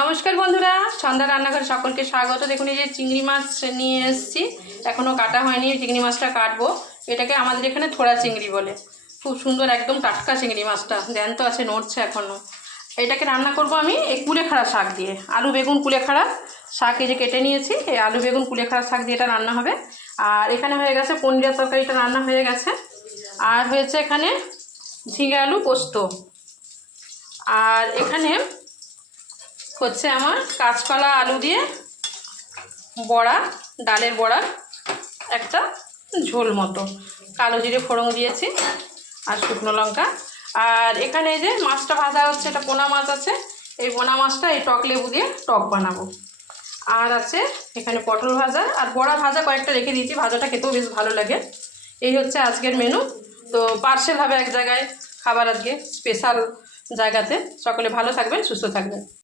নমস্কার বন্ধুরা, সন্ধ্যা রান্নাঘরে সকলকে স্বাগত। দেখুন এই যে চিংড়ি মাছ নিয়ে এসেছি, এখনও কাটা হয়নি। চিংড়ি মাছটা কাটবো। এটাকে আমাদের এখানে থোড়া চিংড়ি বলে। খুব সুন্দর, একদম টাটকা চিংড়ি মাছটা, জ্যান্ত আছে, নড়ছে এখনও। এটাকে রান্না করব আমি এই কুলেখাড়া শাক দিয়ে। আলু বেগুন কুলেখাড়া শাক এই যে কেটে নিয়েছি, এই আলু বেগুন কুলেখাড়া শাক দিয়ে এটা রান্না হবে। আর এখানে হয়ে গেছে পনিরের তরকারিটা রান্না হয়ে গেছে। আর হয়েছে এখানে ঝিঙে আলু পোস্ত। আর এখানে হচ্ছে আমার কাঁচকলা আলু দিয়ে বড়া, ডালের বড়া, একটা ঝোল মতো, কালো জিরে ফোড়ন দিয়েছি আর শুকনো লঙ্কা। আর এখানে এই যে মাছটা ভাজা হচ্ছে, এটা পোনা মাছ আছে। এই পোনা মাছটা এই টক লেবু দিয়ে টক বানাবো। আর আছে এখানে পটল ভাজা আর বড়া ভাজা কয়েকটা রেখে দিয়েছি, ভাজাটা খেতেও বেশ ভালো লাগে। এই হচ্ছে আজকের মেনু। তো পার্সেল হবে এক জায়গায় খাবার, আজকে স্পেশাল জায়গাতে। সকলে ভালো থাকবেন, সুস্থ থাকবেন।